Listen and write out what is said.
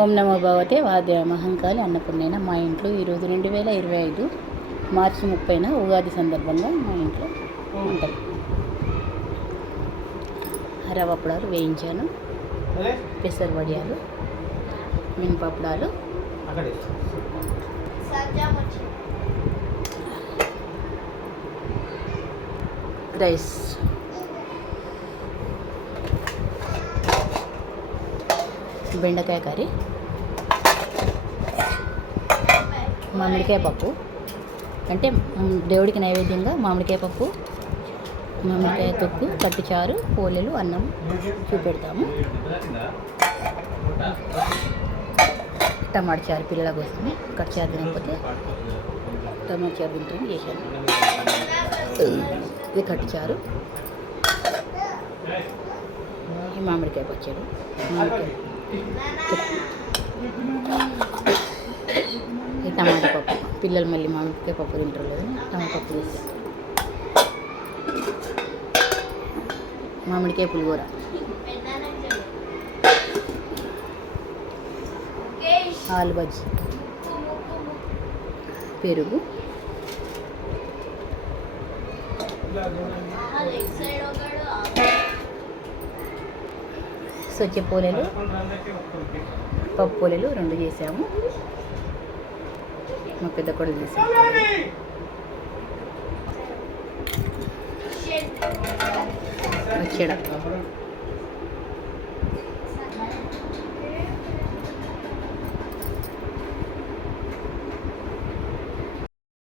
ఓం నమో భగవతే వాద్య మహంకాళి అన్నపూర్ణైన మా ఇంట్లో ఈరోజు 2025 మార్చి 30న ఉగాది సందర్భంగా మా ఇంట్లో వంటలు రవ్వపడాలు వేయించాను, పెసర వడియాలు, మినపప్పుడాలు, రైస్, బెండకాయ కర్రీ, మామిడికాయ పప్పు అంటే దేవుడికి నైవేద్యంగా మామిడికాయ పప్పు, మామిడికాయ తొక్కు, కట్టుచారు, పోలేలు, అన్నం చూపెడతాము. టమాటా చారు పిల్లల కోసం, కట్టుచారు తినకపోతే టమాటా చారు తింటుంది చేశాను. ఇది కట్టుచారు, ఈ మామిడికాయ పచ్చడి, మామిడికాయ ఈ టమాటా పప్పు. పిల్లలు మళ్ళీ మామిడికాయ పప్పు తింటారు లేదు, టమాటా పప్పు వేసాను. మామిడికాయ పులిహోర, ఆలు బజ్జీ, పెరుగు, సొచ్చ పోలేలు, పప్పు పోలేలు 2 చేసాము. మా పెద్ద కొడుకు చేసాము. వచ్చాడు